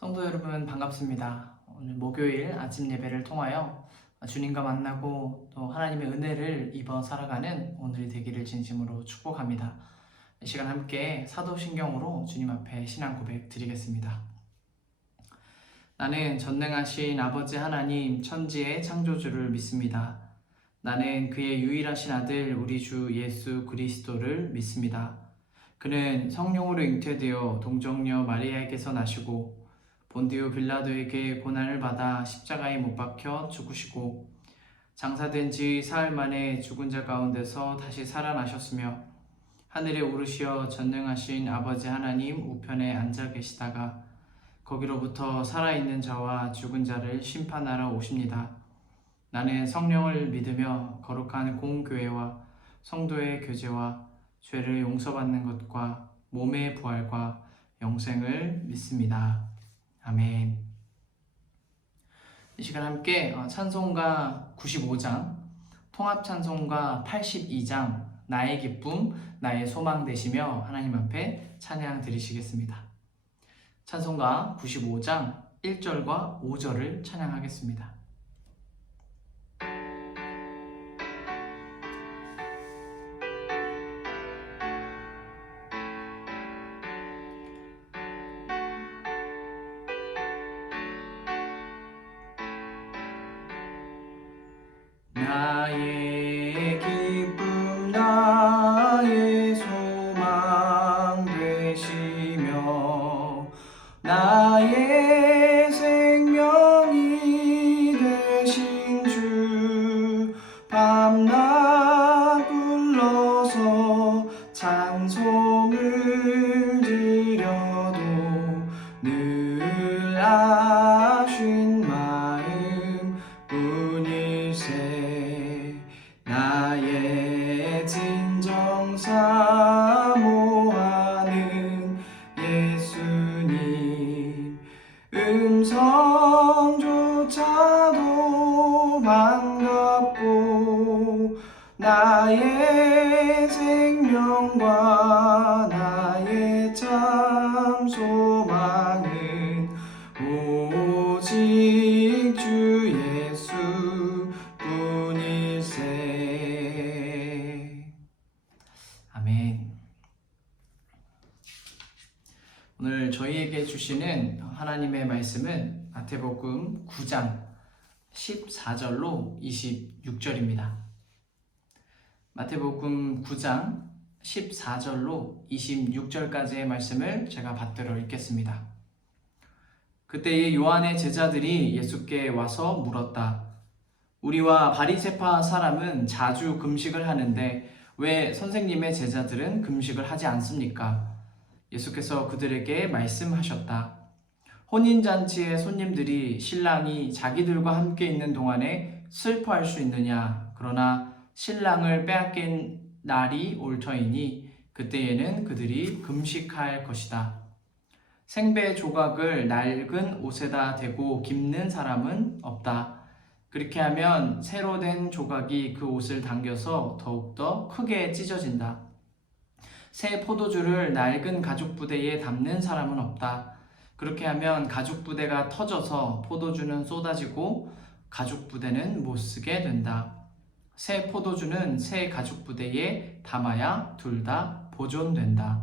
성도 여러분 반갑습니다. 오늘 목요일 아침 예배를 통하여 주님과 만나고 또 하나님의 은혜를 입어 살아가는 오늘이 되기를 진심으로 축복합니다. 이 시간 함께 사도신경으로 주님 앞에 신앙 고백 드리겠습니다. 나는 전능하신 아버지 하나님 천지의 창조주를 믿습니다. 나는 그의 유일하신 아들 우리 주 예수 그리스도를 믿습니다. 그는 성령으로 잉태되어 동정녀 마리아에게서 나시고 본디오 빌라도에게 고난을 받아 십자가에 못 박혀 죽으시고 장사된 지 사흘 만에 죽은 자 가운데서 다시 살아나셨으며 하늘에 오르시어 전능하신 아버지 하나님 우편에 앉아 계시다가 거기로부터 살아있는 자와 죽은 자를 심판하러 오십니다. 나는 성령을 믿으며 거룩한 공교회와 성도의 교제와 죄를 용서받는 것과 몸의 부활과 영생을 믿습니다. 아멘. 이 시간 함께 찬송가 95장, 통합 찬송가 82장, 나의 기쁨, 나의 소망 되시며 하나님 앞에 찬양 드리시겠습니다. 찬송가 95장 1절과 5절을 찬양하겠습니다. 나의 기쁨 나의 소망 되시며 나의 생명이 되신 주 밤낮 불러서 찬송을 드려도 늘 아신 마음 뿐일세. 나의 진정 사모하는 예수님 음성조차도 반갑고 나의 생명과 나의 참 소망은 오직 주 예수 뿐일세. 아멘. 오늘 저희에게 주시는 하나님의 말씀은 마태복음 9장 14절로 26절입니다. 마태복음 9장 14절로 26절까지의 말씀을 제가 받들어 읽겠습니다. 그때에 요한의 제자들이 예수께 와서 물었다. 우리와 바리새파 사람은 자주 금식을 하는데 왜 선생님의 제자들은 금식을 하지 않습니까? 예수께서 그들에게 말씀하셨다. 혼인잔치의 손님들이 신랑이 자기들과 함께 있는 동안에 슬퍼할 수 있느냐? 그러나 신랑을 빼앗긴 날이 올 터이니 그때에는 그들이 금식할 것이다. 생배 조각을 낡은 옷에다 대고 깁는 사람은 없다. 그렇게 하면 새로 된 조각이 그 옷을 당겨서 더욱더 크게 찢어진다. 새 포도주를 낡은 가죽 부대에 담는 사람은 없다. 그렇게 하면 가죽 부대가 터져서 포도주는 쏟아지고 가죽 부대는 못 쓰게 된다. 새 포도주는 새 가죽 부대에 담아야 둘 다 보존된다.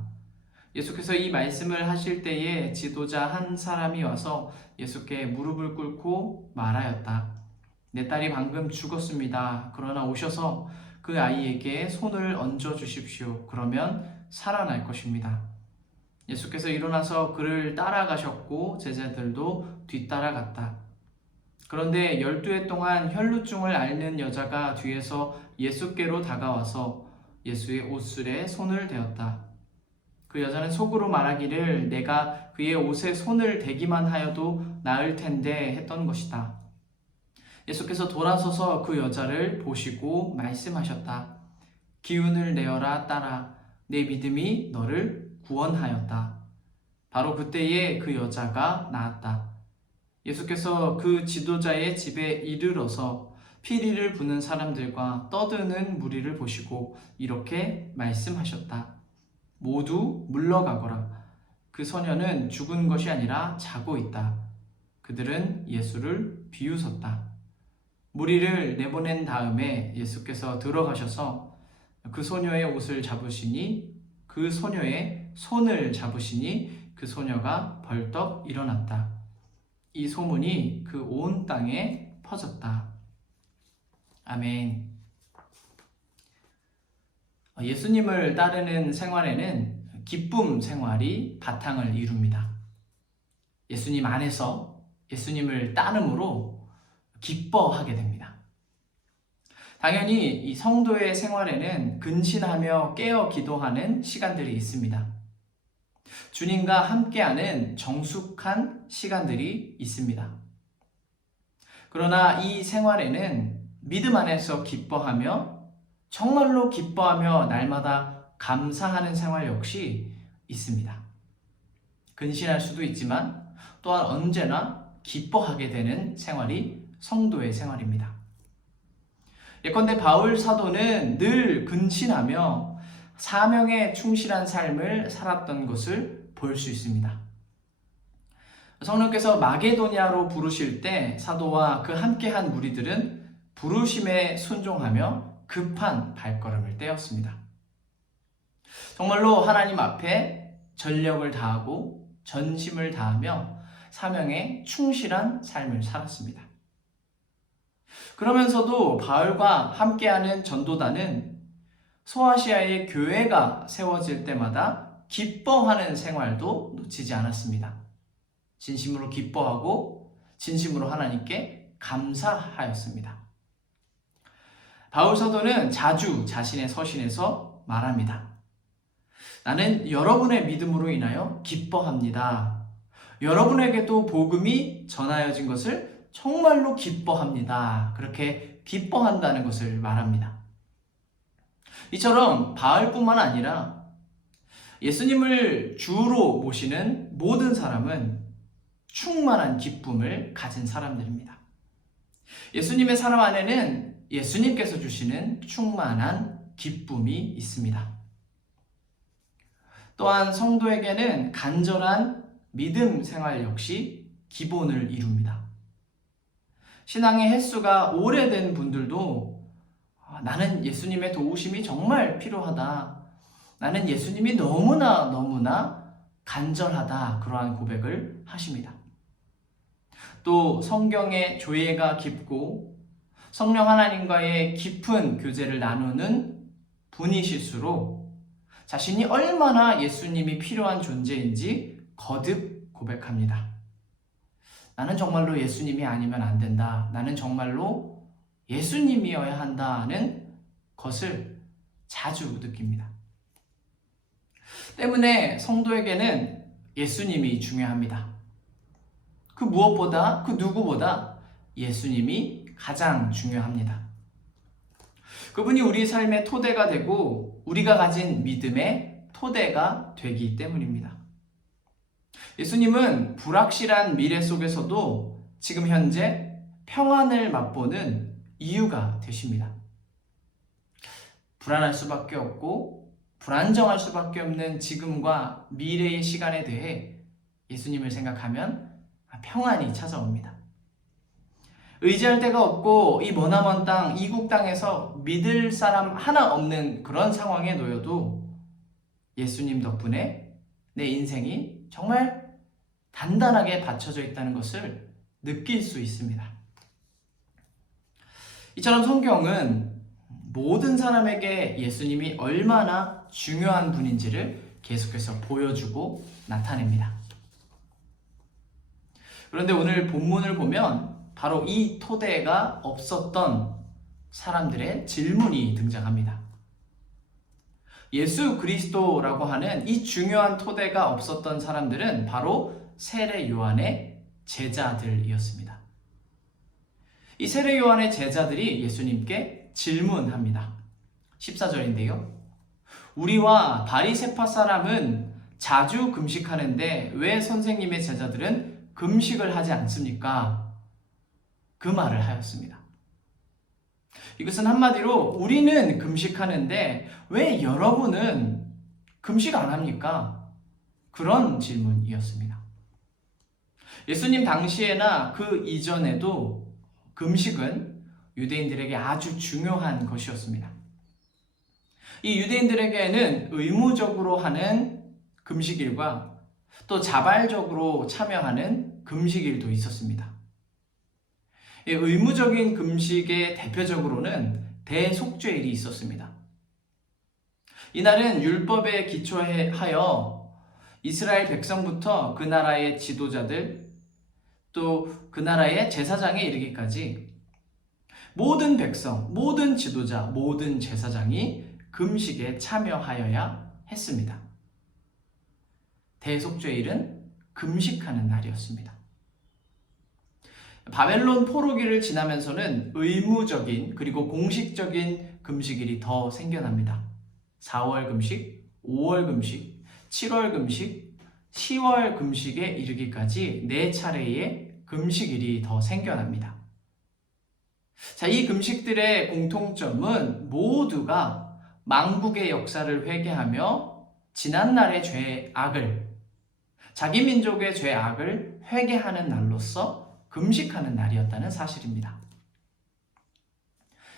예수께서 이 말씀을 하실 때에 지도자 한 사람이 와서 예수께 무릎을 꿇고 말하였다. 내 딸이 방금 죽었습니다. 그러나 오셔서 그 아이에게 손을 얹어 주십시오. 그러면 살아날 것입니다. 예수께서 일어나서 그를 따라가셨고 제자들도 뒤따라갔다. 그런데 12해 동안 혈루증을 앓는 여자가 뒤에서 예수께로 다가와서 예수의 옷술에 손을 대었다. 그 여자는 속으로 말하기를 내가 그의 옷에 손을 대기만 하여도 나을 텐데 했던 것이다. 예수께서 돌아서서 그 여자를 보시고 말씀하셨다. 기운을 내어라 딸아, 내 믿음이 너를 구원하였다. 바로 그때에 그 여자가 나았다. 예수께서 그 지도자의 집에 이르러서 피리를 부는 사람들과 떠드는 무리를 보시고 이렇게 말씀하셨다. 모두 물러가거라. 그 소녀는 죽은 것이 아니라 자고 있다. 그들은 예수를 비웃었다. 무리를 내보낸 다음에 예수께서 들어가셔서 그 소녀의 옷을 잡으시니 그 소녀의 손을 잡으시니 그 소녀가 벌떡 일어났다. 이 소문이 그 온 땅에 퍼졌다. 아멘. 예수님을 따르는 생활에는 기쁨 생활이 바탕을 이룹니다. 예수님 안에서 예수님을 따름으로 기뻐하게 됩니다. 당연히 이 성도의 생활에는 근신하며 깨어 기도하는 시간들이 있습니다. 주님과 함께하는 정숙한 시간들이 있습니다. 그러나 이 생활에는 믿음 안에서 기뻐하며 정말로 기뻐하며 날마다 감사하는 생활 역시 있습니다. 근신할 수도 있지만 또한 언제나 기뻐하게 되는 생활이 성도의 생활입니다. 예컨대 바울 사도는 늘 근신하며 사명에 충실한 삶을 살았던 것을 볼 수 있습니다. 성령께서 마게도니아로 부르실 때 사도와 그 함께한 무리들은 부르심에 순종하며 급한 발걸음을 떼었습니다. 정말로 하나님 앞에 전력을 다하고 전심을 다하며 사명에 충실한 삶을 살았습니다. 그러면서도 바울과 함께하는 전도단은 소아시아의 교회가 세워질 때마다 기뻐하는 생활도 놓치지 않았습니다. 진심으로 기뻐하고 진심으로 하나님께 감사하였습니다. 바울 사도는 자주 자신의 서신에서 말합니다. 나는 여러분의 믿음으로 인하여 기뻐합니다. 여러분에게도 복음이 전하여진 것을 정말로 기뻐합니다. 그렇게 기뻐한다는 것을 말합니다. 이처럼 바울뿐만 아니라 예수님을 주로 모시는 모든 사람은 충만한 기쁨을 가진 사람들입니다. 예수님의 사람 안에는 예수님께서 주시는 충만한 기쁨이 있습니다. 또한 성도에게는 간절한 믿음 생활 역시 기본을 이룹니다. 신앙의 횟수가 오래된 분들도 나는 예수님의 도우심이 정말 필요하다. 나는 예수님이 너무나 간절하다. 그러한 고백을 하십니다. 또 성경의 조예가 깊고 성령 하나님과의 깊은 교제를 나누는 분이실수록 자신이 얼마나 예수님이 필요한 존재인지 거듭 고백합니다. 나는 정말로 예수님이 아니면 안 된다. 나는 정말로 예수님이어야 한다는 것을 자주 느낍니다. 때문에 성도에게는 예수님이 중요합니다. 그 무엇보다, 그 누구보다 예수님이 가장 중요합니다. 그분이 우리 삶의 토대가 되고 우리가 가진 믿음의 토대가 되기 때문입니다. 예수님은 불확실한 미래 속에서도 지금 현재 평안을 맛보는 이유가 되십니다. 불안할 수밖에 없고 불안정할 수밖에 없는 지금과 미래의 시간에 대해 예수님을 생각하면 평안이 찾아옵니다. 의지할 데가 없고 이 머나먼 땅, 이국 땅에서 믿을 사람 하나 없는 그런 상황에 놓여도 예수님 덕분에 내 인생이 정말 단단하게 받쳐져 있다는 것을 느낄 수 있습니다. 이처럼 성경은 모든 사람에게 예수님이 얼마나 중요한 분인지를 계속해서 보여주고 나타냅니다. 그런데 오늘 본문을 보면 바로 이 토대가 없었던 사람들의 질문이 등장합니다. 예수 그리스도라고 하는 이 중요한 토대가 없었던 사람들은 바로 세례 요한의 제자들이었습니다. 이 세례 요한의 제자들이 예수님께 질문합니다. 14절인데요. 우리와 바리새파 사람은 자주 금식하는데 왜 선생님의 제자들은 금식을 하지 않습니까? 그 말을 하였습니다. 이것은 한마디로 우리는 금식하는데 왜 여러분은 금식 안 합니까? 그런 질문이었습니다. 예수님 당시에나 그 이전에도 금식은 유대인들에게 아주 중요한 것이었습니다. 이 유대인들에게는 의무적으로 하는 금식일과 또 자발적으로 참여하는 금식일도 있었습니다. 이 의무적인 금식의 대표적으로는 대속죄일이 있었습니다. 이날은 율법에 기초하여 이스라엘 백성부터 그 나라의 지도자들 또 그 나라의 제사장에 이르기까지 모든 백성, 모든 지도자, 모든 제사장이 금식에 참여하여야 했습니다. 대속죄일은 금식하는 날이었습니다. 바벨론 포로기를 지나면서는 의무적인 그리고 공식적인 금식일이 더 생겨납니다. 4월 금식, 5월 금식, 7월 금식, 10월 금식에 이르기까지 4차례의 금식일이 더 생겨납니다. 자, 이 금식들의 공통점은 모두가 망국의 역사를 회개하며 지난날의 죄악을, 자기 민족의 죄악을 회개하는 날로서 금식하는 날이었다는 사실입니다.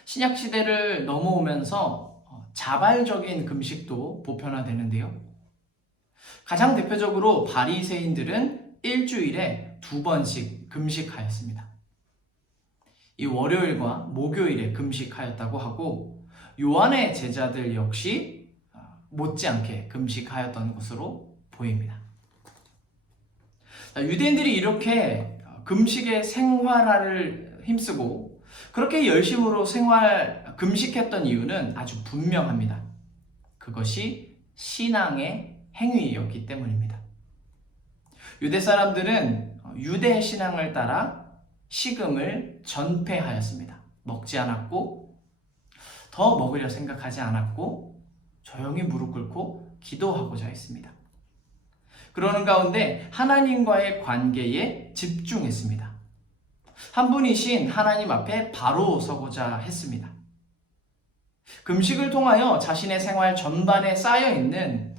신약시대를 넘어오면서 자발적인 금식도 보편화되는데요. 가장 대표적으로 바리새인들은 일주일에 2번씩 금식하였습니다. 이 월요일과 목요일에 금식하였다고 하고 요한의 제자들 역시 못지않게 금식하였던 것으로 보입니다. 유대인들이 이렇게 금식의 생활화를 힘쓰고 그렇게 열심으로 금식했던 이유는 아주 분명합니다. 그것이 신앙의 행위였기 때문입니다. 유대 사람들은 유대 신앙을 따라 식음을 전폐하였습니다. 먹지 않았고 더 먹으려 생각하지 않았고 조용히 무릎 꿇고 기도하고자 했습니다. 그러는 가운데 하나님과의 관계에 집중했습니다. 한 분이신 하나님 앞에 바로 서고자 했습니다. 금식을 통하여 자신의 생활 전반에 쌓여있는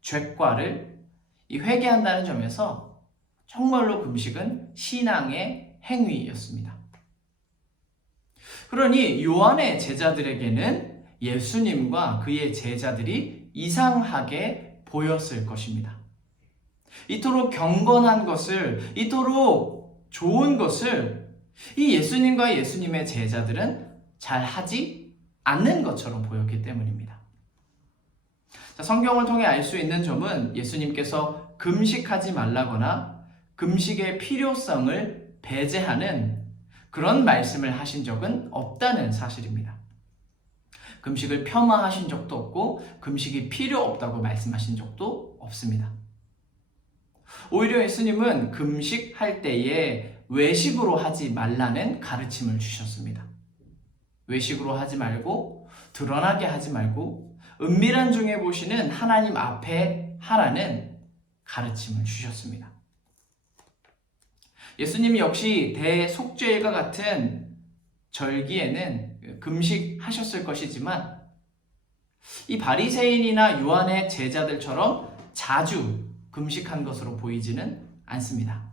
죄과를 회개한다는 점에서 정말로 금식은 신앙의 행위였습니다. 그러니 요한의 제자들에게는 예수님과 그의 제자들이 이상하게 보였을 것입니다. 이토록 경건한 것을, 이토록 좋은 것을 이 예수님과 예수님의 제자들은 잘 하지 않는 것처럼 보였기 때문입니다. 자, 성경을 통해 알 수 있는 점은 예수님께서 금식하지 말라거나 금식의 필요성을 배제하는 그런 말씀을 하신 적은 없다는 사실입니다. 금식을 폄하하신 적도 없고 금식이 필요 없다고 말씀하신 적도 없습니다. 오히려 예수님은 금식할 때에 외식으로 하지 말라는 가르침을 주셨습니다. 외식으로 하지 말고 드러나게 하지 말고 은밀한 중에 보시는 하나님 앞에 하라는 가르침을 주셨습니다. 예수님이 역시 대속죄일과 같은 절기에는 금식하셨을 것이지만 이 바리새인이나 요한의 제자들처럼 자주 금식한 것으로 보이지는 않습니다.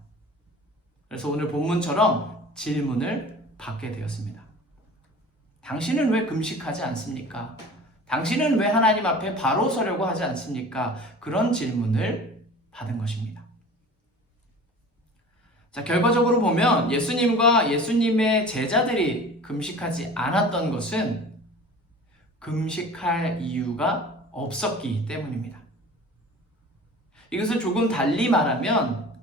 그래서 오늘 본문처럼 질문을 받게 되었습니다. 당신은 왜 금식하지 않습니까? 당신은 왜 하나님 앞에 바로 서려고 하지 않습니까? 그런 질문을 받은 것입니다. 자, 결과적으로 보면 예수님과 예수님의 제자들이 금식하지 않았던 것은 금식할 이유가 없었기 때문입니다. 이것을 조금 달리 말하면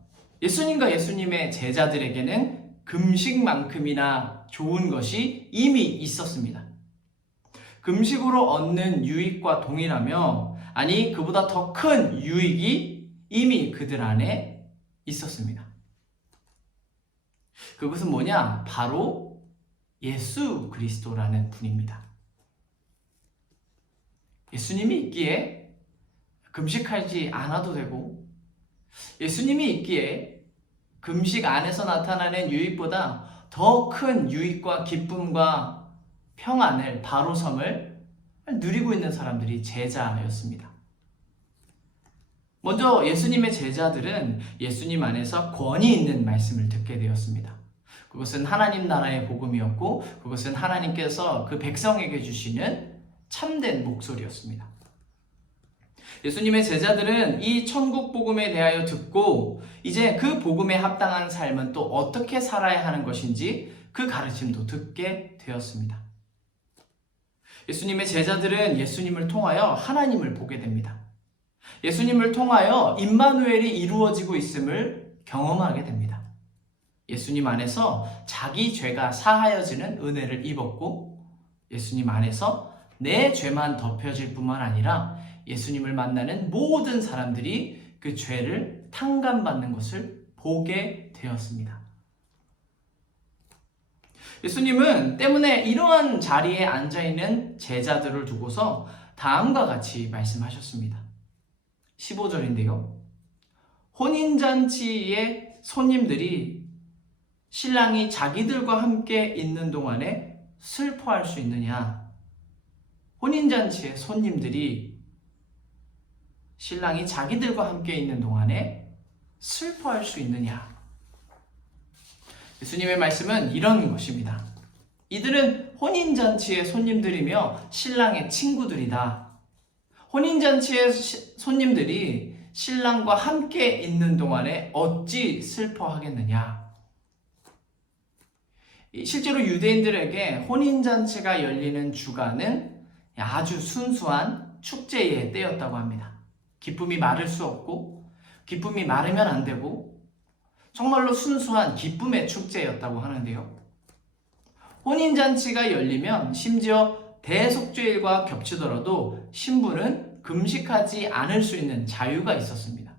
예수님과 예수님의 제자들에게는 금식만큼이나 좋은 것이 이미 있었습니다. 금식으로 얻는 유익과 동일하며 아니 그보다 더 큰 유익이 이미 그들 안에 있었습니다. 그것은 뭐냐? 바로 예수 그리스도라는 분입니다. 예수님이 있기에 금식하지 않아도 되고 예수님이 있기에 금식 안에서 나타나는 유익보다 더 큰 유익과 기쁨과 평안을 바로섬을 누리고 있는 사람들이 제자였습니다. 먼저 예수님의 제자들은 예수님 안에서 권위 있는 말씀을 듣게 되었습니다. 그것은 하나님 나라의 복음이었고 그것은 하나님께서 그 백성에게 주시는 참된 목소리였습니다. 예수님의 제자들은 이 천국 복음에 대하여 듣고 이제 그 복음에 합당한 삶은 또 어떻게 살아야 하는 것인지 그 가르침도 듣게 되었습니다. 예수님의 제자들은 예수님을 통하여 하나님을 보게 됩니다. 예수님을 통하여 임마누엘이 이루어지고 있음을 경험하게 됩니다. 예수님 안에서 자기 죄가 사하여지는 은혜를 입었고 예수님 안에서 내 죄만 덮여질 뿐만 아니라 예수님을 만나는 모든 사람들이 그 죄를 탕감받는 것을 보게 되었습니다. 예수님은 때문에 이러한 자리에 앉아있는 제자들을 두고서 다음과 같이 말씀하셨습니다. 15절인데요. 혼인잔치의 손님들이 신랑이 자기들과 함께 있는 동안에 슬퍼할 수 있느냐? 혼인잔치의 손님들이 신랑이 자기들과 함께 있는 동안에 슬퍼할 수 있느냐? 예수님의 말씀은 이런 것입니다. 이들은 혼인잔치의 손님들이며 신랑의 친구들이다. 혼인잔치의 손님들이 신랑과 함께 있는 동안에 어찌 슬퍼하겠느냐? 실제로 유대인들에게 혼인잔치가 열리는 주간은 아주 순수한 축제의 때였다고 합니다. 기쁨이 마를 수 없고 기쁨이 마르면 안 되고 정말로 순수한 기쁨의 축제였다고 하는데요. 혼인잔치가 열리면 심지어 대속죄일과 겹치더라도 신부는 금식하지 않을 수 있는 자유가 있었습니다.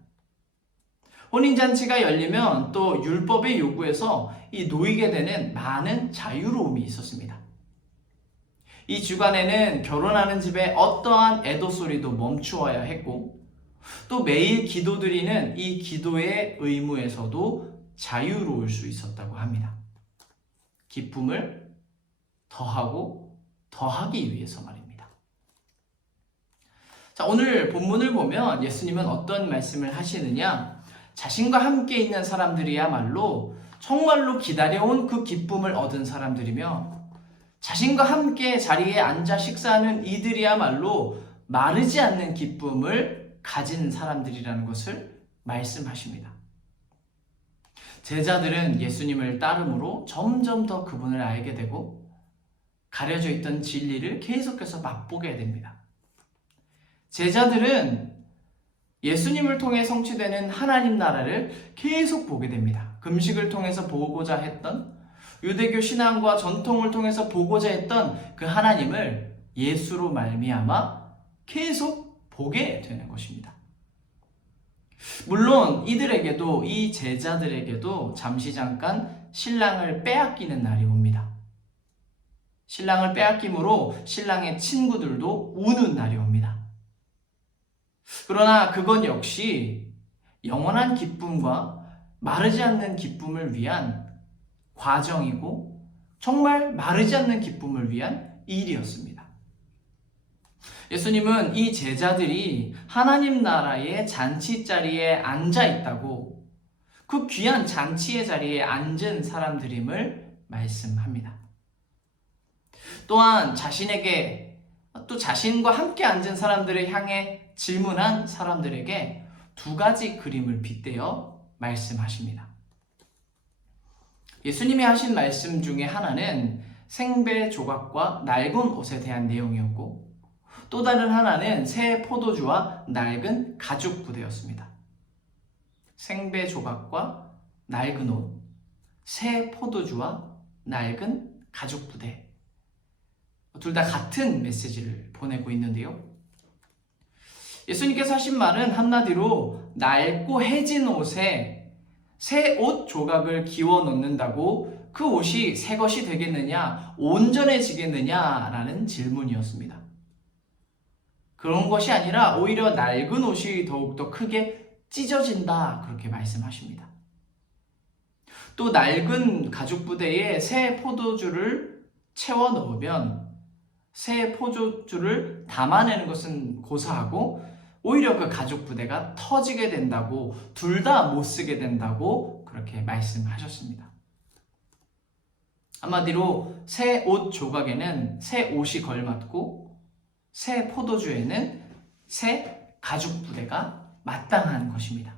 혼인잔치가 열리면 또 율법의 요구에서 이 놓이게 되는 많은 자유로움이 있었습니다. 이 주간에는 결혼하는 집에 어떠한 애도 소리도 멈추어야 했고 또 매일 기도드리는 이 기도의 의무에서도 자유로울 수 있었다고 합니다. 기쁨을 더하고 더하기 위해서 말입니다. 자, 오늘 본문을 보면 예수님은 어떤 말씀을 하시느냐? 자신과 함께 있는 사람들이야말로 정말로 기다려온 그 기쁨을 얻은 사람들이며 자신과 함께 자리에 앉아 식사하는 이들이야말로 마르지 않는 기쁨을 가진 사람들이라는 것을 말씀하십니다. 제자들은 예수님을 따름으로 점점 더 그분을 알게 되고 가려져 있던 진리를 계속해서 맛보게 됩니다. 제자들은 예수님을 통해 성취되는 하나님 나라를 계속 보게 됩니다. 금식을 통해서 보고자 했던 유대교 신앙과 전통을 통해서 보고자 했던 그 하나님을 예수로 말미암아 계속 보게 되는 것입니다. 물론 이들에게도 이 제자들에게도 잠깐 신랑을 빼앗기는 날이 옵니다. 신랑을 빼앗김으로 신랑의 친구들도 우는 날이 옵니다. 그러나 그건 역시 영원한 기쁨과 마르지 않는 기쁨을 위한 과정이고 정말 마르지 않는 기쁨을 위한 일이었습니다. 예수님은 이 제자들이 하나님 나라의 잔치 자리에 앉아 있다고 그 귀한 잔치의 자리에 앉은 사람들임을 말씀합니다. 또한 자신에게 또 자신과 함께 앉은 사람들을 향해 질문한 사람들에게 두 가지 그림을 빗대어 말씀하십니다. 예수님이 하신 말씀 중에 하나는 생배 조각과 낡은 옷에 대한 내용이었고 또 다른 하나는 새 포도주와 낡은 가죽 부대였습니다. 생배 조각과 낡은 옷, 새 포도주와 낡은 가죽 부대. 둘 다 같은 메시지를 보내고 있는데요. 예수님께서 하신 말은 한마디로 낡고 해진 옷에 새 옷 조각을 기워 넣는다고 그 옷이 새 것이 되겠느냐, 온전해지겠느냐라는 질문이었습니다. 그런 것이 아니라 오히려 낡은 옷이 더욱더 크게 찢어진다, 그렇게 말씀하십니다. 또 낡은 가죽 부대에 새 포도주를 채워 넣으면 새 포도주를 담아내는 것은 고사하고 오히려 그 가죽 부대가 터지게 된다고, 둘 다 못 쓰게 된다고 그렇게 말씀하셨습니다. 한마디로 새 옷 조각에는 새 옷이 걸맞고 새 포도주에는 새 가죽 부대가 마땅한 것입니다.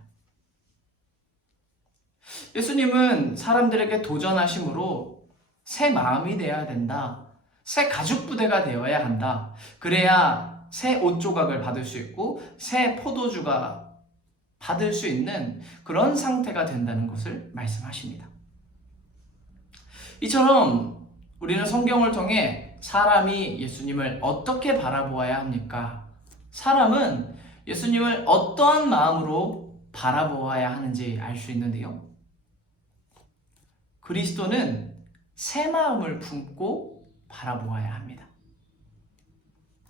예수님은 사람들에게 도전하심으로 새 마음이 되어야 된다. 새 가죽 부대가 되어야 한다. 그래야 새 옷 조각을 받을 수 있고 새 포도주가 받을 수 있는 그런 상태가 된다는 것을 말씀하십니다. 이처럼 우리는 성경을 통해 사람이 예수님을 어떻게 바라보아야 합니까? 사람은 예수님을 어떠한 마음으로 바라보아야 하는지 알 수 있는데요. 그리스도는 새 마음을 품고 바라보아야 합니다.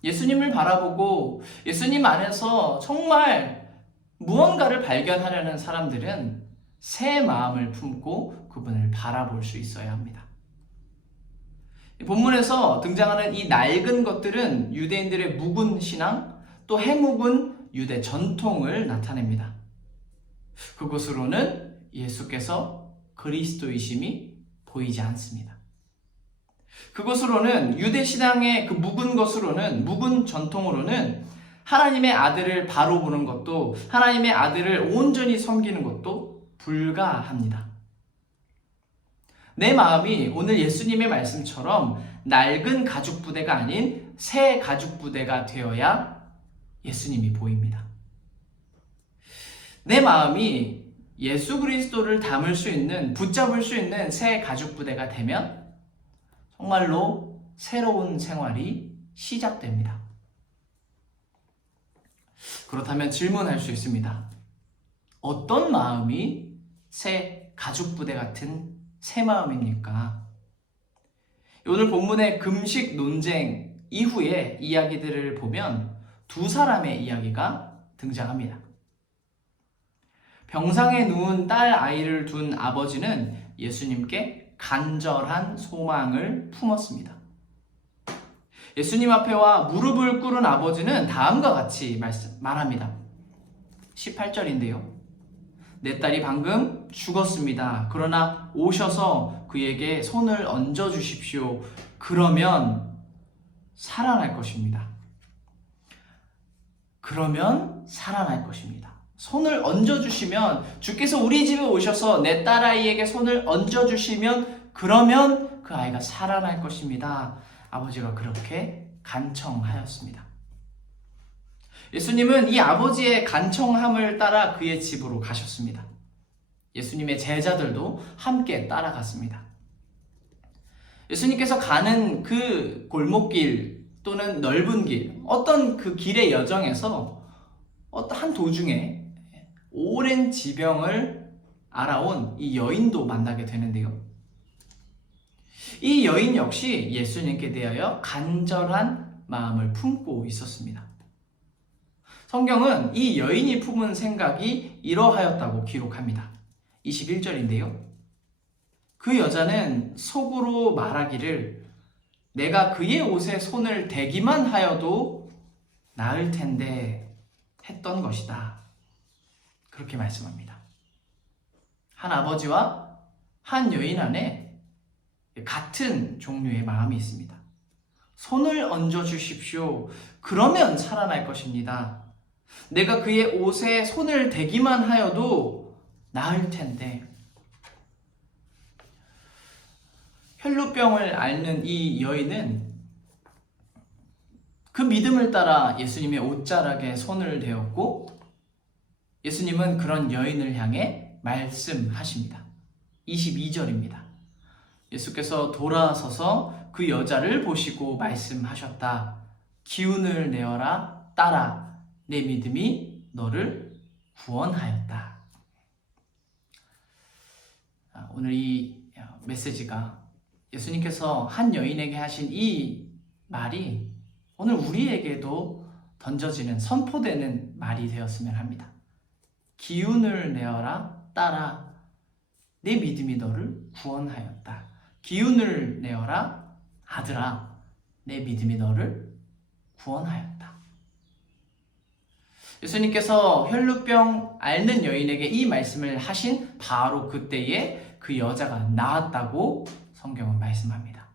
예수님을 바라보고 예수님 안에서 정말 무언가를 발견하려는 사람들은 새 마음을 품고 그분을 바라볼 수 있어야 합니다. 본문에서 등장하는 이 낡은 것들은 유대인들의 묵은 신앙, 또 해묵은 유대 전통을 나타냅니다. 그곳으로는 예수께서 그리스도이심이 보이지 않습니다. 그것으로는 유대 신앙의 그 묵은 것으로는, 묵은 전통으로는 하나님의 아들을 바로 보는 것도, 하나님의 아들을 온전히 섬기는 것도 불가합니다. 내 마음이 오늘 예수님의 말씀처럼 낡은 가죽 부대가 아닌 새 가죽 부대가 되어야 예수님이 보입니다. 내 마음이 예수 그리스도를 담을 수 있는, 붙잡을 수 있는 새 가죽 부대가 되면 정말로 새로운 생활이 시작됩니다. 그렇다면 질문할 수 있습니다. 어떤 마음이 새 가죽 부대 같은 새 마음입니까? 오늘 본문의 금식 논쟁 이후의 이야기들을 보면 두 사람의 이야기가 등장합니다. 병상에 누운 딸 아이를 둔 아버지는 예수님께 간절한 소망을 품었습니다. 예수님 앞에 와 무릎을 꿇은 아버지는 다음과 같이 말합니다. 18절인데요. 내 딸이 방금 죽었습니다. 그러나 오셔서 그에게 손을 얹어 주십시오. 그러면 살아날 것입니다. 그러면 살아날 것입니다. 손을 얹어 주시면, 주께서 우리 집에 오셔서 내 딸아이에게 손을 얹어 주시면 그러면 그 아이가 살아날 것입니다. 아버지가 그렇게 간청하였습니다. 예수님은 이 아버지의 간청함을 따라 그의 집으로 가셨습니다. 예수님의 제자들도 함께 따라갔습니다. 예수님께서 가는 그 골목길 또는 넓은 길, 어떤 그 길의 여정에서 어떤 도중에 오랜 지병을 알아온 이 여인도 만나게 되는데요. 이 여인 역시 예수님께 대하여 간절한 마음을 품고 있었습니다. 성경은 이 여인이 품은 생각이 이러하였다고 기록합니다. 21절인데요. 그 여자는 속으로 말하기를 내가 그의 옷에 손을 대기만 하여도 나을 텐데 했던 것이다. 그렇게 말씀합니다. 한 아버지와 한 여인 안에 같은 종류의 마음이 있습니다. 손을 얹어 주십시오. 그러면 살아날 것입니다. 내가 그의 옷에 손을 대기만 하여도 나을 텐데. 혈루병을 앓는 이 여인은 그 믿음을 따라 예수님의 옷자락에 손을 대었고, 예수님은 그런 여인을 향해 말씀하십니다. 22절입니다. 예수께서 돌아서서 그 여자를 보시고 말씀하셨다. 기운을 내어라, 딸아. 내 믿음이 너를 구원하였다. 오늘 이 메시지가 예수님께서 한 여인에게 하신 이 말이 오늘 우리에게도 던져지는, 선포되는 말이 되었으면 합니다. 기운을 내어라, 딸아. 내 믿음이 너를 구원하였다. 기운을 내어라, 아들아. 내 믿음이 너를 구원하였다. 예수님께서 혈루병 앓는 여인에게 이 말씀을 하신 바로 그때에 그 여자가 나았다고 성경은 말씀합니다.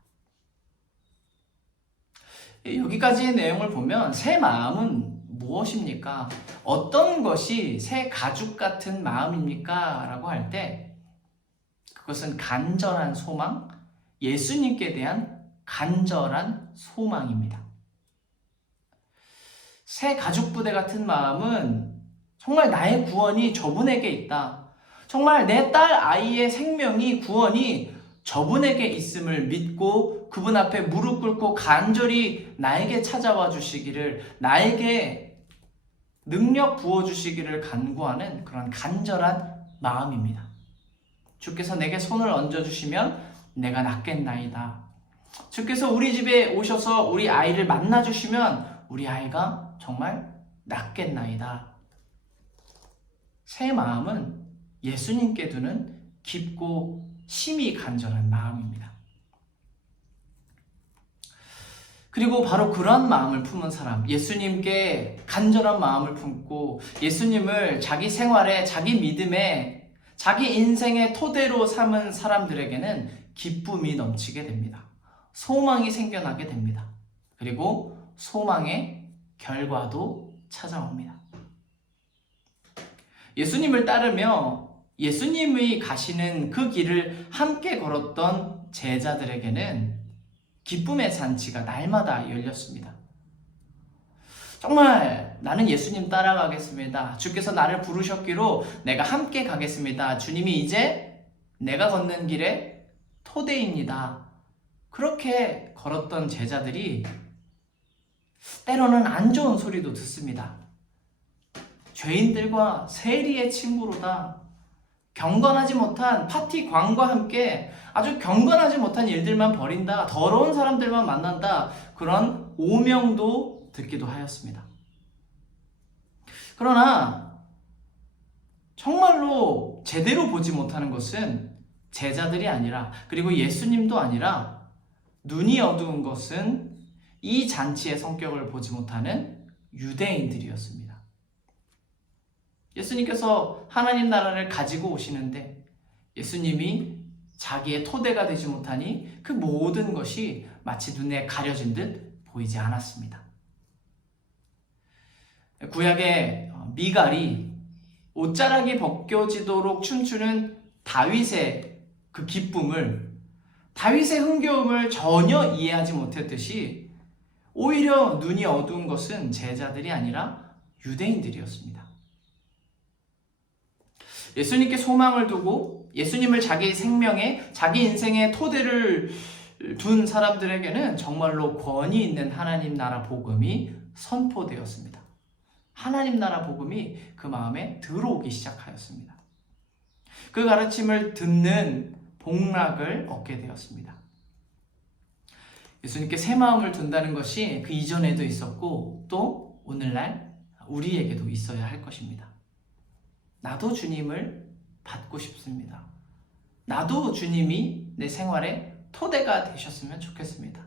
여기까지의 내용을 보면 새 마음은 무엇입니까? 어떤 것이 새 가죽 같은 마음입니까? 라고 할 때 그것은 간절한 소망, 예수님께 대한 간절한 소망입니다. 새 가죽 부대 같은 마음은 정말 나의 구원이 저분에게 있다. 정말 내 딸 아이의 생명이 구원이 저분에게 있음을 믿고 그분 앞에 무릎 꿇고 간절히 나에게 찾아와 주시기를, 나에게 능력 부어주시기를 간구하는 그런 간절한 마음입니다. 주께서 내게 손을 얹어주시면 내가 낫겠나이다. 주께서 우리 집에 오셔서 우리 아이를 만나주시면 우리 아이가 정말 낫겠나이다. 새 마음은 예수님께 두는 깊고 심히 간절한 마음입니다. 그리고 바로 그런 마음을 품은 사람, 예수님께 간절한 마음을 품고 예수님을 자기 생활에, 자기 믿음에, 자기 인생의 토대로 삼은 사람들에게는 기쁨이 넘치게 됩니다. 소망이 생겨나게 됩니다. 그리고 소망의 결과도 찾아옵니다. 예수님을 따르며 예수님이 가시는 그 길을 함께 걸었던 제자들에게는 기쁨의 잔치가 날마다 열렸습니다. 정말 나는 예수님 따라가겠습니다. 주께서 나를 부르셨기로 내가 함께 가겠습니다. 주님이 이제 내가 걷는 길의 토대입니다. 그렇게 걸었던 제자들이 때로는 안 좋은 소리도 듣습니다. 죄인들과 세리의 친구로다. 경건하지 못한 파티 광과 함께 아주 경건하지 못한 일들만 벌인다. 더러운 사람들만 만난다. 그런 오명도 듣기도 하였습니다. 그러나 정말로 제대로 보지 못하는 것은 제자들이 아니라, 그리고 예수님도 아니라, 눈이 어두운 것은 이 잔치의 성격을 보지 못하는 유대인들이었습니다. 예수님께서 하나님 나라를 가지고 오시는데 예수님이 자기의 토대가 되지 못하니 그 모든 것이 마치 눈에 가려진 듯 보이지 않았습니다. 구약의 미갈이 옷자락이 벗겨지도록 춤추는 다윗의 그 기쁨을, 다윗의 흥겨움을 전혀 이해하지 못했듯이 오히려 눈이 어두운 것은 제자들이 아니라 유대인들이었습니다. 예수님께 소망을 두고 예수님을 자기 생명의, 자기 인생의 토대를 둔 사람들에게는 정말로 권위 있는 하나님 나라 복음이 선포되었습니다. 하나님 나라 복음이 그 마음에 들어오기 시작하였습니다. 그 가르침을 듣는 복락을 얻게 되었습니다. 예수님께 새 마음을 둔다는 것이 그 이전에도 있었고 또 오늘날 우리에게도 있어야 할 것입니다. 나도 주님을 받고 싶습니다. 나도 주님이 내 생활의 토대가 되셨으면 좋겠습니다.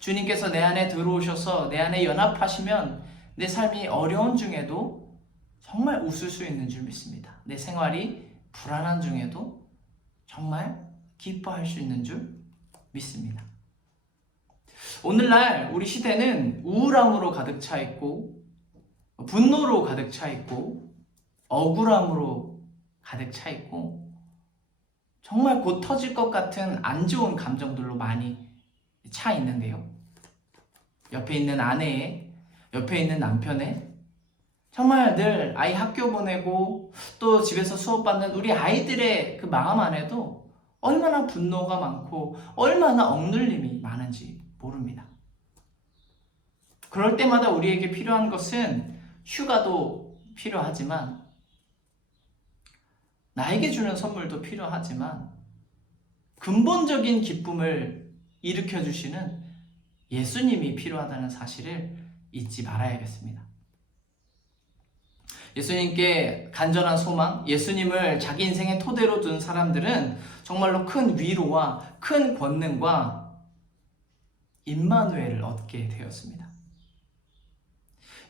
주님께서 내 안에 들어오셔서 내 안에 연합하시면 내 삶이 어려운 중에도 정말 웃을 수 있는 줄 믿습니다. 내 생활이 불안한 중에도 정말 기뻐할 수 있는 줄 믿습니다. 오늘날 우리 시대는 우울함으로 가득 차 있고 분노로 가득 차 있고 억울함으로 가득 차 있고 정말 곧 터질 것 같은 안 좋은 감정들로 많이 차 있는데요. 옆에 있는 아내의, 옆에 있는 남편의, 정말 늘 아이 학교 보내고 또 집에서 수업받는 우리 아이들의 그 마음 안에도 얼마나 분노가 많고 얼마나 억눌림이 많은지 모릅니다. 그럴 때마다 우리에게 필요한 것은 휴가도 필요하지만 나에게 주는 선물도 필요하지만 근본적인 기쁨을 일으켜주시는 예수님이 필요하다는 사실을 잊지 말아야겠습니다. 예수님께 간절한 소망, 예수님을 자기 인생의 토대로 둔 사람들은 정말로 큰 위로와 큰 권능과 임마누엘을 얻게 되었습니다.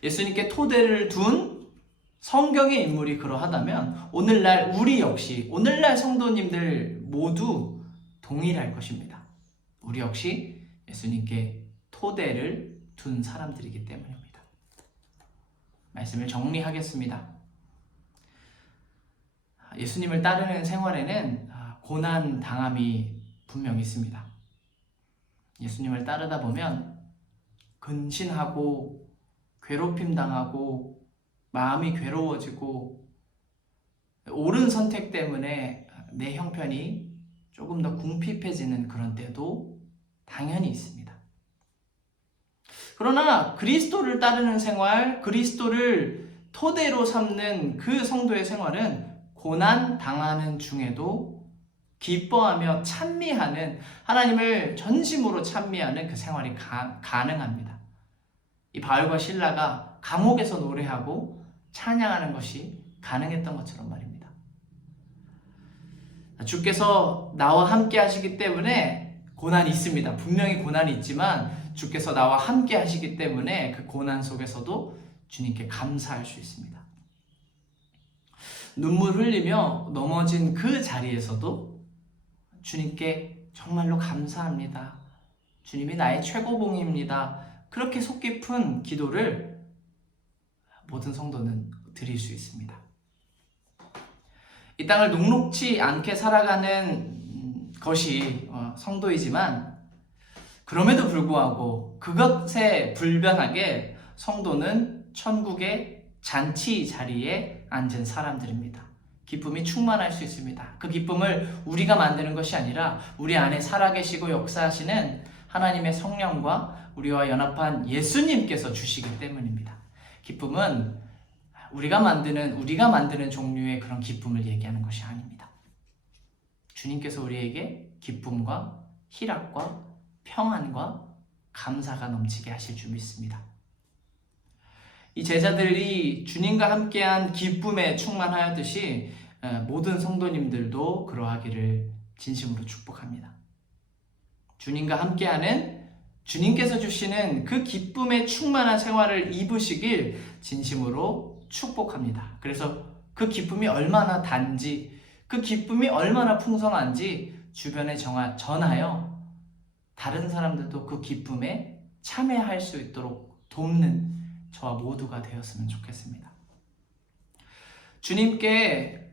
예수님께 토대를 둔 성경의 인물이 그러하다면 오늘날 우리 역시, 오늘날 성도님들 모두 동일할 것입니다. 우리 역시 예수님께 토대를 둔 사람들이기 때문입니다. 말씀을 정리하겠습니다. 예수님을 따르는 생활에는 고난 당함이 분명히 있습니다. 예수님을 따르다 보면 근신하고 괴롭힘 당하고 마음이 괴로워지고 옳은 선택 때문에 내 형편이 조금 더 궁핍해지는 그런 때도 당연히 있습니다. 그러나 그리스도를 따르는 생활, 그리스도를 토대로 삼는 그 성도의 생활은 고난 당하는 중에도 기뻐하며 찬미하는, 하나님을 전심으로 찬미하는 그 생활이 가능합니다. 이 바울과 실라가 감옥에서 노래하고 찬양하는 것이 가능했던 것처럼 말입니다. 주께서 나와 함께 하시기 때문에 고난이 있습니다. 분명히 고난이 있지만 주께서 나와 함께 하시기 때문에 그 고난 속에서도 주님께 감사할 수 있습니다. 눈물 흘리며 넘어진 그 자리에서도 주님께 정말로 감사합니다. 주님이 나의 최고봉입니다. 그렇게 속 깊은 기도를 모든 성도는 드릴 수 있습니다. 이 땅을 녹록지 않게 살아가는 것이 성도이지만 그럼에도 불구하고 그것에 불변하게 성도는 천국의 잔치 자리에 앉은 사람들입니다. 기쁨이 충만할 수 있습니다. 그 기쁨을 우리가 만드는 것이 아니라 우리 안에 살아계시고 역사하시는 하나님의 성령과 우리와 연합한 예수님께서 주시기 때문입니다. 기쁨은 우리가 만드는 종류의 그런 기쁨을 얘기하는 것이 아닙니다. 주님께서 우리에게 기쁨과 희락과 평안과 감사가 넘치게 하실 줄 믿습니다. 이 제자들이 주님과 함께한 기쁨에 충만하였듯이 모든 성도님들도 그러하기를 진심으로 축복합니다. 주님과 함께하는, 주님께서 주시는 그 기쁨에 충만한 생활을 입으시길 진심으로 축복합니다. 그래서 그 기쁨이 얼마나 단지, 그 기쁨이 얼마나 풍성한지 주변에 전하여 다른 사람들도 그 기쁨에 참여할 수 있도록 돕는 저와 모두가 되었으면 좋겠습니다. 주님께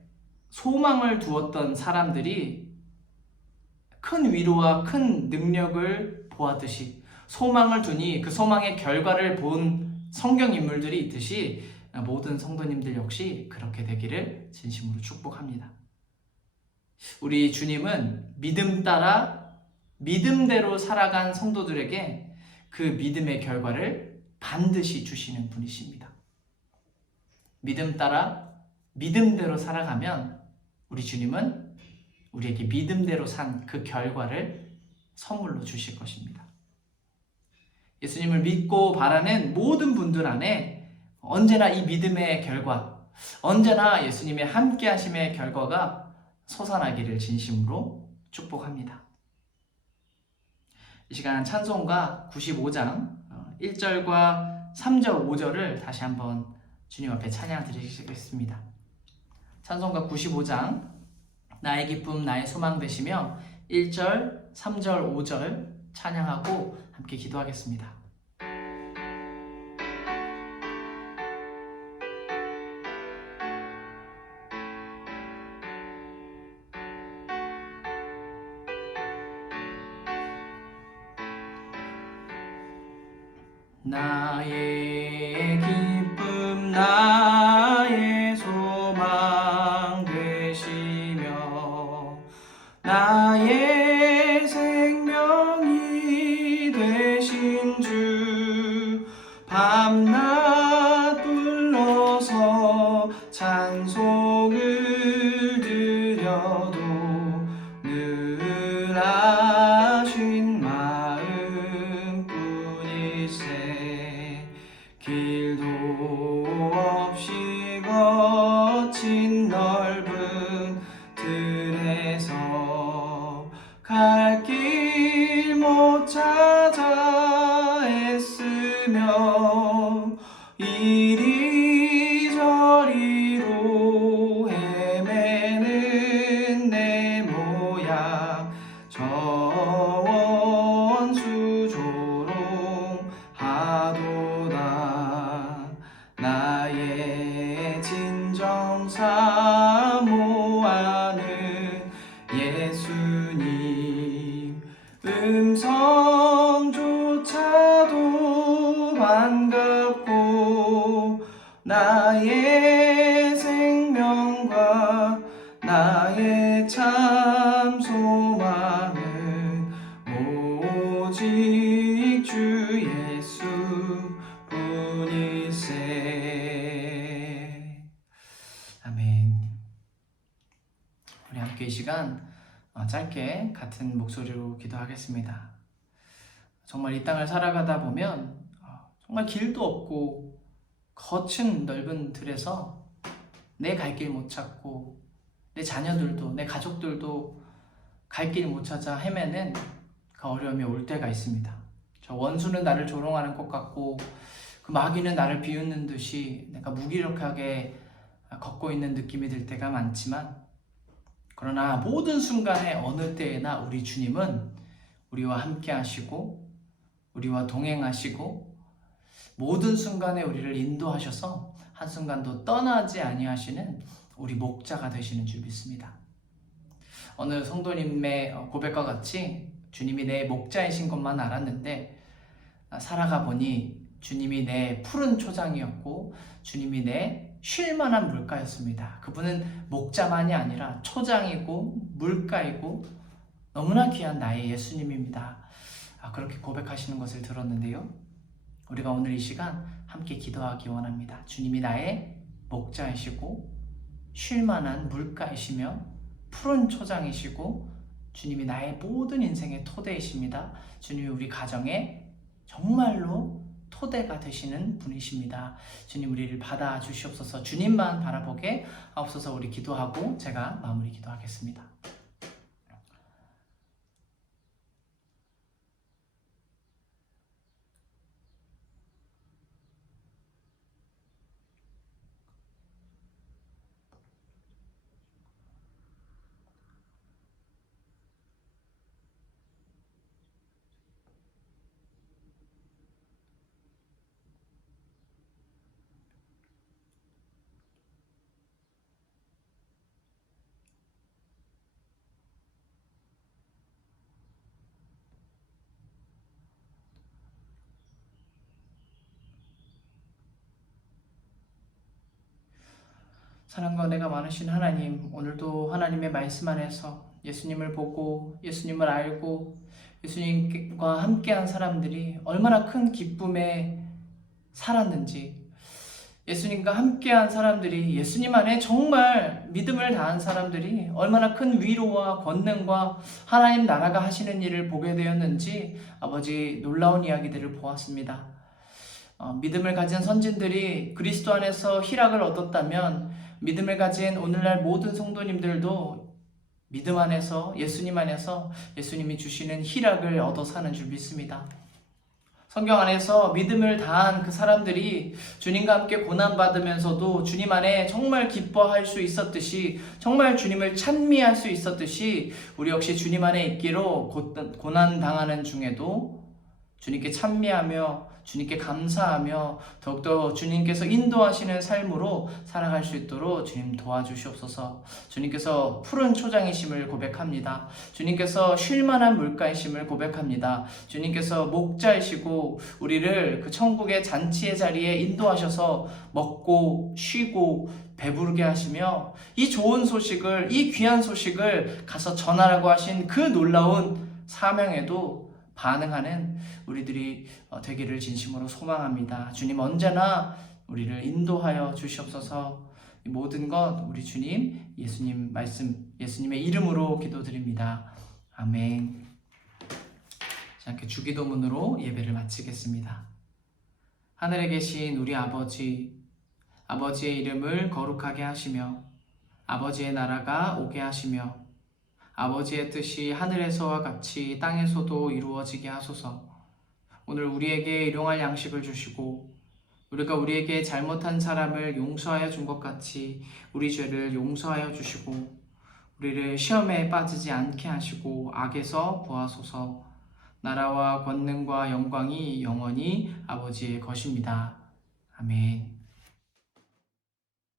소망을 두었던 사람들이 큰 위로와 큰 능력을 보았듯이, 소망을 두니 그 소망의 결과를 본 성경 인물들이 있듯이 모든 성도님들 역시 그렇게 되기를 진심으로 축복합니다. 우리 주님은 믿음 따라 믿음대로 살아간 성도들에게 그 믿음의 결과를 반드시 주시는 분이십니다. 믿음 따라 믿음대로 살아가면 우리 주님은 우리에게 믿음대로 산 그 결과를 선물로 주실 것입니다. 예수님을 믿고 바라는 모든 분들 안에 언제나 이 믿음의 결과, 언제나 예수님의 함께 하심의 결과가 솟아나기를 진심으로 축복합니다. 이 시간 찬송가 95장 1절과 3절, 5절을 다시 한번 주님 앞에 찬양 드리겠습니다. 찬송가 95장 나의 기쁨 나의 소망 되시며 1절, 3절, 5절 찬양하고 함께 기도하겠습니다. 나의 기쁨 나의 소망 되시며 나의 생명이 되신 주, 밤낮 불러서 찬송을 드려도 늘 아신 마음뿐일세. 길도 없이 거친 넓은 들에서 갈 길 못 찾아 애쓰며 이리저리 참 소망은 오직 주 예수 뿐일세. 아멘. 우리 함께 이 시간 짧게 같은 목소리로 기도하겠습니다. 정말 이 땅을 살아가다 보면 정말 길도 없고 거친 넓은 들에서 내 갈 길 못 찾고 내 자녀들도 내 가족들도 갈 길 못 찾아 헤매는 그 어려움이 올 때가 있습니다. 저 원수는 나를 조롱하는 것 같고 그 마귀는 나를 비웃는 듯이 내가 무기력하게 걷고 있는 느낌이 들 때가 많지만, 그러나 모든 순간에 어느 때에나 우리 주님은 우리와 함께 하시고 우리와 동행하시고 모든 순간에 우리를 인도하셔서 한순간도 떠나지 아니하시는 우리 목자가 되시는 줄 믿습니다. 어느 성도님의 고백과 같이 주님이 내 목자이신 것만 알았는데 살아가 보니 주님이 내 푸른 초장이었고 주님이 내 쉴만한 물가였습니다. 그분은 목자만이 아니라 초장이고 물가이고 너무나 귀한 나의 예수님입니다. 그렇게 고백하시는 것을 들었는데요. 우리가 오늘 이 시간 함께 기도하기 원합니다. 주님이 나의 목자이시고 쉴만한 물가이시며 푸른 초장이시고 주님이 나의 모든 인생의 토대이십니다. 주님이 우리 가정에 정말로 토대가 되시는 분이십니다. 주님 우리를 받아주시옵소서. 주님만 바라보게 하옵소서. 우리 기도하고 제가 마무리 기도하겠습니다. 사랑과 은혜가 많으신 하나님, 오늘도 하나님의 말씀 안에서 예수님을 보고 예수님을 알고 예수님과 함께한 사람들이 얼마나 큰 기쁨에 살았는지, 예수님과 함께한 사람들이, 예수님 안에 정말 믿음을 다한 사람들이 얼마나 큰 위로와 권능과 하나님 나라가 하시는 일을 보게 되었는지 아버지 놀라운 이야기들을 보았습니다. 믿음을 가진 선진들이 그리스도 안에서 희락을 얻었다면 믿음을 가진 오늘날 모든 성도님들도 믿음 안에서 예수님 안에서 예수님이 주시는 희락을 얻어 사는 줄 믿습니다. 성경 안에서 믿음을 다한 그 사람들이 주님과 함께 고난받으면서도 주님 안에 정말 기뻐할 수 있었듯이, 정말 주님을 찬미할 수 있었듯이 우리 역시 주님 안에 있기로 고난당하는 중에도 주님께 찬미하며 주님께 감사하며 더욱더 주님께서 인도하시는 삶으로 살아갈 수 있도록 주님 도와주시옵소서. 주님께서 푸른 초장이심을 고백합니다. 주님께서 쉴만한 물가이심을 고백합니다. 주님께서 목자이시고 우리를 그 천국의 잔치의 자리에 인도하셔서 먹고 쉬고 배부르게 하시며 이 좋은 소식을, 이 귀한 소식을 가서 전하라고 하신 그 놀라운 사명에도 반응하는 우리들이 되기를 진심으로 소망합니다. 주님 언제나 우리를 인도하여 주시옵소서. 모든 것 우리 주님 예수님 말씀 예수님의 이름으로 기도드립니다. 아멘. 자, 이렇게 주기도문으로 예배를 마치겠습니다. 하늘에 계신 우리 아버지, 아버지의 이름을 거룩하게 하시며 아버지의 나라가 오게 하시며 아버지의 뜻이 하늘에서와 같이 땅에서도 이루어지게 하소서. 오늘 우리에게 일용할 양식을 주시고 우리가 우리에게 잘못한 사람을 용서하여 준 것 같이 우리 죄를 용서하여 주시고 우리를 시험에 빠지지 않게 하시고 악에서 구하소서. 나라와 권능과 영광이 영원히 아버지의 것입니다. 아멘.